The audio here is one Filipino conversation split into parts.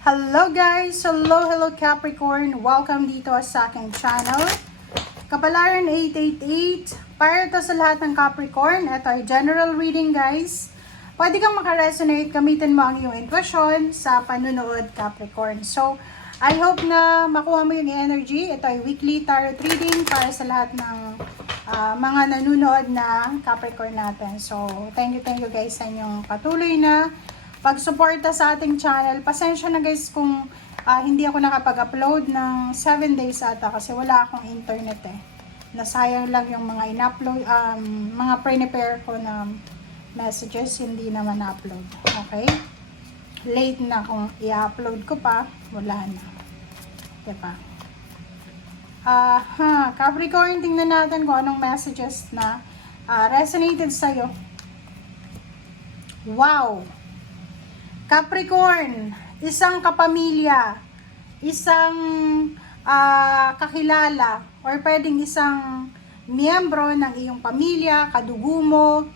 Hello guys! Hello Capricorn! Welcome dito sa aking channel. Kapalaran 888. Para to sa lahat ng Capricorn. Ito ay general reading guys. Pwede kang makaresonate, gamitin mo ang iyong intuition sa panunood Capricorn. So, I hope na makuha mo yung energy. Ito ay weekly tarot reading para sa lahat ng mga nanunood na Capricorn natin. So, thank you guys sa inyong patuloy na pag-suporta sa ating channel. Pasensya na guys kung hindi ako nakapag-upload ng 7 days ata kasi wala akong internet eh. Nasayang lang yung mga in-upload, mga pre-prepare ko na messages, hindi naman na-upload. Okay? Late na kung i-upload ko pa, wala na. Diba? Capricorn, tingnan natin kung anong messages na resonated sa'yo. Wow! Capricorn, isang kapamilya, isang kakilala, or pwedeng isang miyembro ng iyong pamilya, kadugo mo,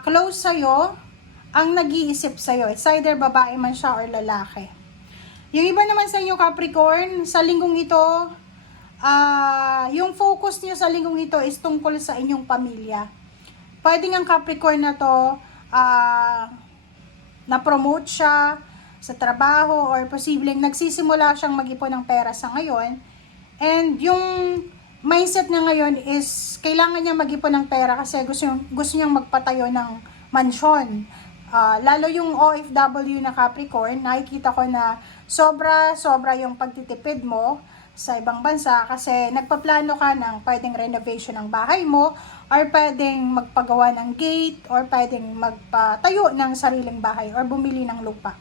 close sa'yo, ang nag-iisip sa'yo. It's either babae man siya or lalaki. Yung iba naman sa inyo, Capricorn, sa linggong ito, yung focus niyo sa linggong ito is tungkol sa inyong pamilya. Pwedeng ang Capricorn na to, na-promote siya sa trabaho or posibleng nagsisimula siyang mag-ipon ng pera sa ngayon. And yung mindset niya ngayon is kailangan niya mag-ipon ng pera kasi gusto niyang magpatayo ng mansyon. Lalo yung OFW na Capricorn, nakikita ko na sobra yung pagtitipid mo sa ibang bansa kasi nagpaplano ka ng pwedeng renovation ng bahay mo or pwedeng magpagawa ng gate or pwedeng magpatayo ng sariling bahay or bumili ng lupa.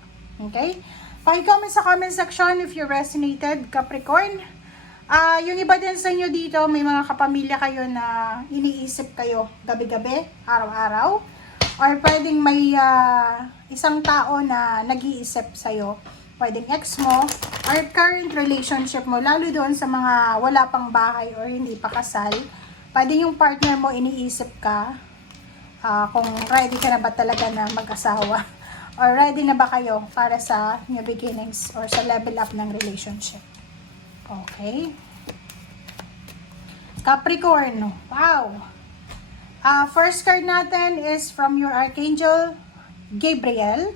Okay? Paki-comment sa comment section if you resonated, Capricorn. Yung iba din sa inyo dito, may mga kapamilya kayo na iniisip kayo gabi-gabi, araw-araw. Or pwedeng may isang tao na nag-iisip sa'yo. Pwedeng ex mo or current relationship mo, lalo doon sa mga wala pang bahay or hindi pa kasal. Pwedeng yung partner mo iniisip ka kung ready ka na ba talaga na mag-asawa or ready na ba kayo para sa new beginnings or sa level up ng relationship. Okay? Capricorn, wow! First card natin is from your Archangel Gabriel.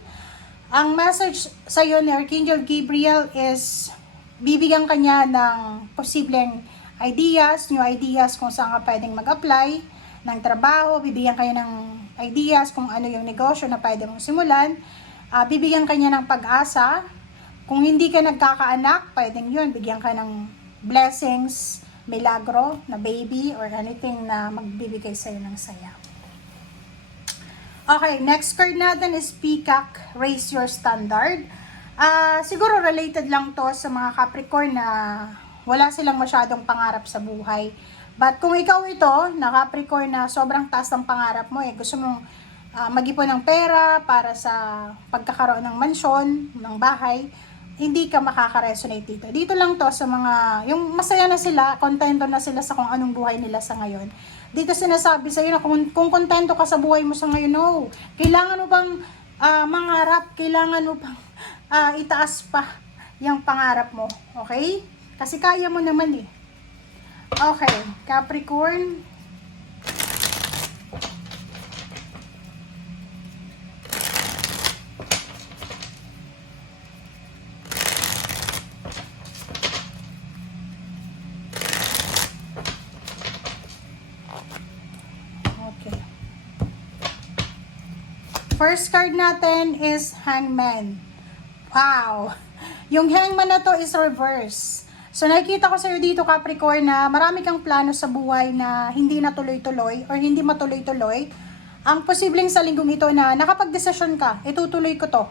Ang message sa iyo ni Archangel Gabriel is bibigyan ka niya ng posibleng ideas, new ideas kung saan ka pwedeng mag-apply ng trabaho, bibigyan kayo ng ideas kung ano yung negosyo na pwede mong simulan, bibigyan ka niya ng pag-asa. Kung hindi ka nagkakaanak, pwedeng yun, bigyan ka ng blessings, milagro na baby or anything na magbibigay sa iyo ng saya. Okay, next card natin is Peacock, Raise Your Standard. Siguro related lang to sa mga Capricorn na wala silang masyadong pangarap sa buhay. But kung ikaw ito, na Capricorn na sobrang taas ng pangarap mo, gusto mong mag-ipon ng pera para sa pagkakaroon ng mansyon, ng bahay, hindi ka makaka-resonate dito. Dito lang to sa mga, yung masaya na sila, kontento na sila sa kung anong buhay nila sa ngayon. Dito sinasabi sa iyo na kung kontento ka sa buhay mo sa ngayon, no. Kailangan mo bang mangarap, kailangan mo bang itaas pa yung pangarap mo. Okay? Kasi kaya mo naman eh. Okay, Capricorn. First card natin is Hangman. Wow! Yung Hangman na to is reverse. So nakikita ko sa iyo dito, Capricorn, na marami kang plano sa buhay na hindi natuloy-tuloy or hindi matuloy-tuloy. Ang posibleng sa linggong ito na nakapag-desisyon ka, itutuloy ko to.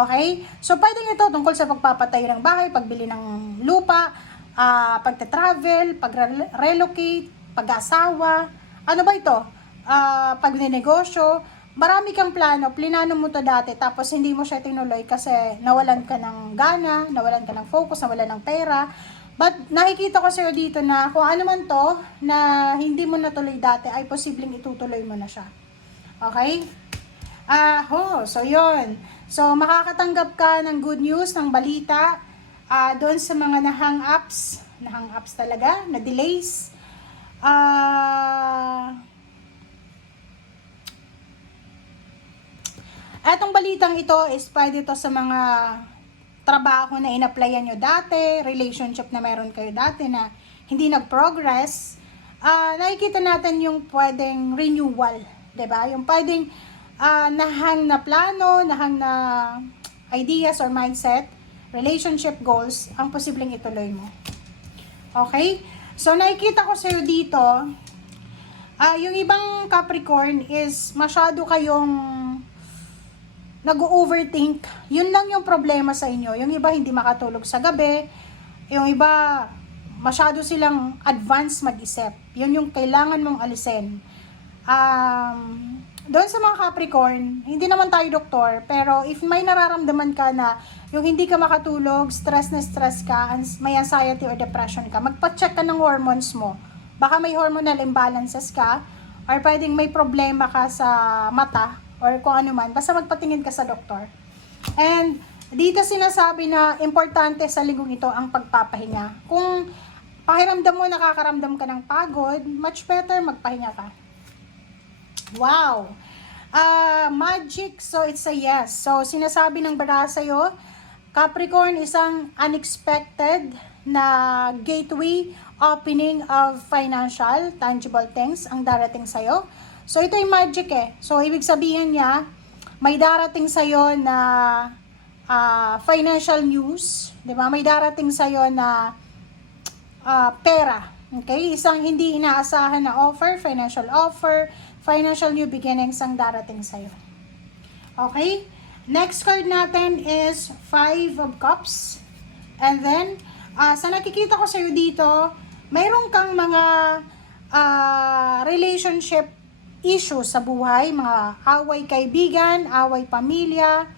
Okay? So pwedeng ito tungkol sa pagpapatayo ng bahay, pagbili ng lupa, pagta-travel, pag-relocate, pag-asawa. Ano ba ito? Pag-negosyo. Marami kang plano, plinano mo to dati, tapos hindi mo siya tinuloy kasi nawalan ka ng gana, nawalan ka ng focus, nawalan ng pera. But nakikita ko sa'yo dito na kung ano man to na hindi mo natuloy dati, ay posibleng itutuloy mo na siya. Okay? So yun. So, makakatanggap ka ng good news, ng balita, doon sa mga na-hang-ups talaga, na delays. Etong balitang ito is pwede to sa mga trabaho na in-applyan nyo dati, relationship na meron kayo dati na hindi nag-progress. Nakikita natin yung pwedeng renewal, 'di ba? Yung pwedeng nahang na plano, nahang na ideas or mindset, relationship goals, ang posibleng ituloy mo. Okay? So, nakikita ko sa'yo dito, yung ibang Capricorn is masyado kayong nag-overthink. Yun lang yung problema sa inyo. Yung iba hindi makatulog sa gabi. Yung iba, masyado silang advance mag-isip. Yun yung kailangan mong alisin. Doon sa mga Capricorn, hindi naman tayo doktor, pero if may nararamdaman ka na yung hindi ka makatulog, stress na stress ka, may anxiety or depression ka, magpa-check ka ng hormones mo. Baka may hormonal imbalances ka, or pwedeng may problema ka sa mata, or kung ano man, basta magpatingin ka sa doktor. And dito sinasabi na importante sa linggong ito ang pagpapahinga. Kung pakiramdam mo, nakakaramdam ka ng pagod, much better magpahinga ka. Wow! Magic, so it's a yes. So, sinasabi ng bara sa'yo, Capricorn, isang unexpected na gateway opening of financial, tangible things ang darating sa'yo. So, ito yung magic So, ibig sabihin niya, may darating sa'yo na financial news, di ba? May darating sa'yo na pera. Okay? Isang hindi inaasahan na offer, financial new beginnings ang darating sa'yo. Okay? Next card natin is 5 of Cups. And then, sa nakikita ko sa'yo dito, mayroon kang mga relationship issues sa buhay, mga away kaibigan, away pamilya,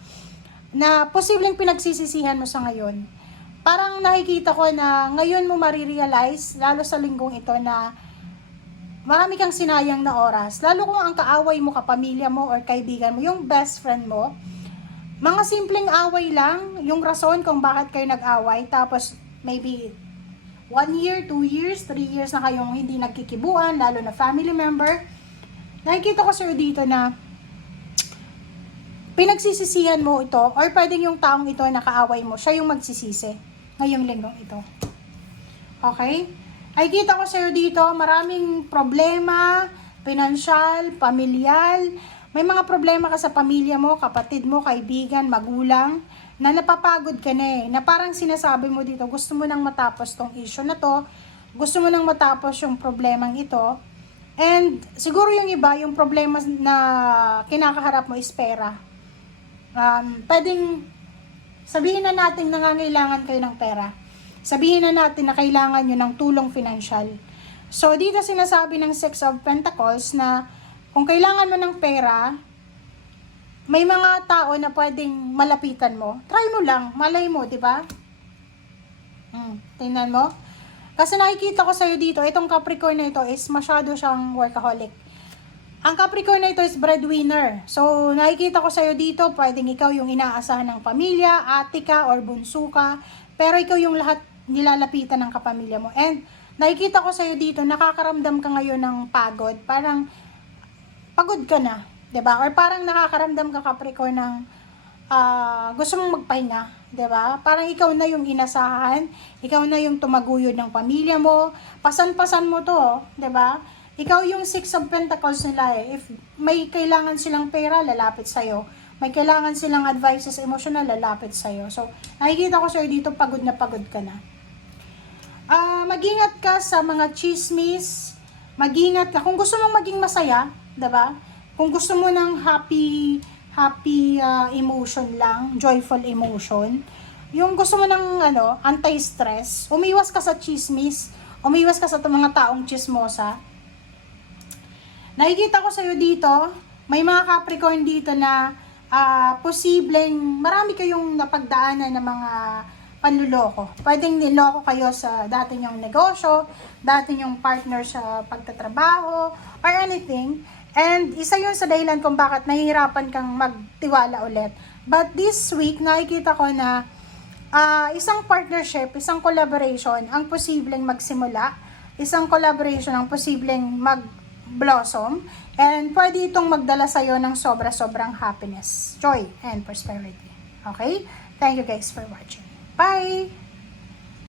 na posibleng pinagsisisihan mo sa ngayon. Parang nakikita ko na ngayon mo marirealize, lalo sa linggong ito, na marami kang sinayang na oras. Lalo kung ang kaaway mo, kapamilya mo, or kaibigan mo, yung best friend mo, mga simpleng away lang, yung rason kung bakit kayo nag-away, tapos maybe 1 year, 2 years, 3 years na kayong hindi nagkikibuan, lalo na family member. Nakikita ko sir dito na pinagsisisihan mo ito, or pwedeng yung taong ito na kaaway mo, siya yung magsisisi ngayong linggong ito. Okay? Ay kita ko sa'yo dito, maraming problema, pinansyal, pamilyal. May mga problema ka sa pamilya mo, kapatid mo, kaibigan, magulang, na napapagod ka na na parang sinasabi mo dito, gusto mo nang matapos tong issue na to, gusto mo nang matapos yung problemang ito. And siguro yung iba, yung problema na kinakaharap mo is pera. Pwedeng sabihin na natin nangangailangan kayo ng pera. Sabihin na natin na kailangan nyo ng tulong financial. So, dito sinasabi ng 6 of Pentacles na kung kailangan mo ng pera, may mga tao na pwedeng malapitan mo. Try mo lang, malay mo, di ba? Tingnan mo. Kasi nakikita ko sa'yo dito, itong Capricorn na ito is masyado siyang workaholic. Ang Capricorn na ito is breadwinner. So, nakikita ko sa'yo dito, pwedeng ikaw yung inaasahan ng pamilya, ate ka, or bunso ka, pero ikaw yung lahat nilalapitan ng kapamilya mo. And nakikita ko sa'yo dito, nakakaramdam ka ngayon ng pagod. Parang pagod ka na, 'di ba? Or parang nakakaramdam ka Capricorn ng gusto mong magpahinga, 'di ba? Parang ikaw na yung inasahan, ikaw na yung tumaguyod ng pamilya mo. Pasan-pasan mo 'to, 'di ba? Ikaw yung 6 of Pentacles nila If may kailangan silang pera, lalapit sa'yo. May kailangan silang advices emotional, lalapit sa'yo. So, nakikita ko sa'yo dito, pagod na pagod ka na. Mag-ingat ka sa mga chismis. Mag-ingat ka. Kung gusto mong maging masaya, diba? Kung gusto mo ng happy emotion lang, joyful emotion, yung gusto mo ng anti-stress, umiwas ka sa chismis, umiwas ka sa mga taong chismosa. Nakikita ko sa'yo dito, may mga Capricorn dito na posibleng marami kayong napagdaanan ng mga panluloko. Pwedeng niloko kayo sa dati nyong negosyo, dati nyong partner sa pagtatrabaho, or anything. And isa yun sa dahilan kung bakit nahihirapan kang magtiwala ulit. But this week, nakikita ko na isang partnership, isang collaboration ang posibleng magsimula, isang collaboration ang posibleng mag-blossom, and pwede itong magdala sa'yo ng sobra-sobrang happiness, joy, and prosperity. Okay? Thank you guys for watching. Bye!